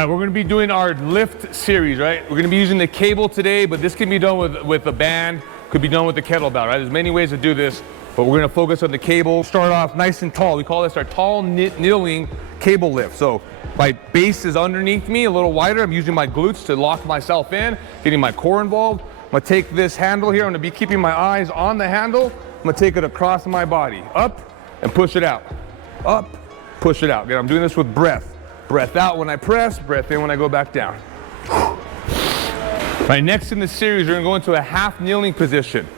right, we're gonna be doing our lift series, right? We're gonna be using the cable today, but this can be done with a band, could be done with the kettlebell, right? There's many ways to do this, but we're gonna focus on the cable. Start off nice and tall. We call this our tall kneeling cable lift. So my base is underneath me, a little wider. I'm using my glutes to lock myself in, getting my core involved. I'm gonna take this handle here. I'm gonna be keeping my eyes on the handle. I'm gonna take it across my body, up and push it out. Up, push it out. Again, I'm doing this with breath. Breath out when I press, breath in when I go back down. Right, next in the series, we're gonna go into a half kneeling position.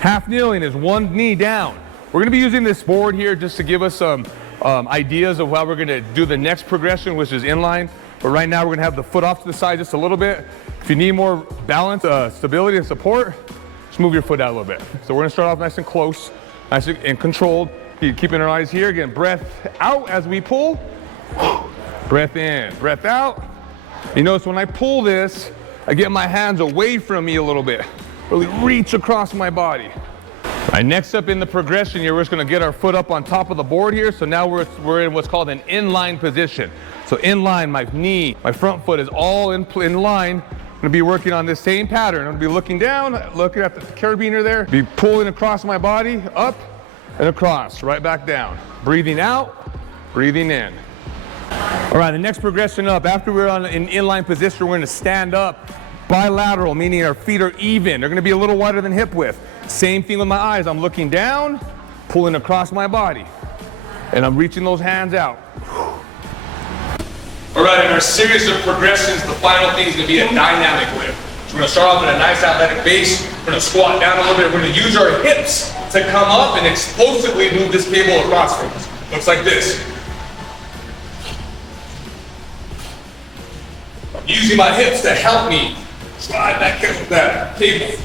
Half kneeling is one knee down. We're gonna be using this board here just to give us some ideas of how we're gonna do the next progression, which is inline. But right now we're gonna have the foot off to the side just a little bit. If you need more balance, stability and support, just move your foot out a little bit. So we're gonna start off nice and close, nice and controlled. Keeping our eyes here. Again, breath out as we pull. Breath in, breath out. You notice when I pull this, I get my hands away from me a little bit. Really reach across my body. All right, next up in the progression here, we're just gonna get our foot up on top of the board here. So now we're in what's called an inline position. So inline, my knee, my front foot is all in line. I'm gonna be working on this same pattern. I'm gonna be looking down, looking at the carabiner there, be pulling across my body, up and across, right back down. Breathing out, breathing in. All right, the next progression up, after we're on an inline position, we're gonna stand up bilateral, meaning our feet are even. They're gonna be a little wider than hip width. Same thing with my eyes. I'm looking down, pulling across my body, and I'm reaching those hands out. All right, in our series of progressions, the final thing is gonna be a dynamic lift. So we're gonna start off with a nice athletic base. We're gonna squat down a little bit. We're gonna use our hips to come up and explosively move this cable across from us. Looks like this. I'm using my hips to help me drive that cable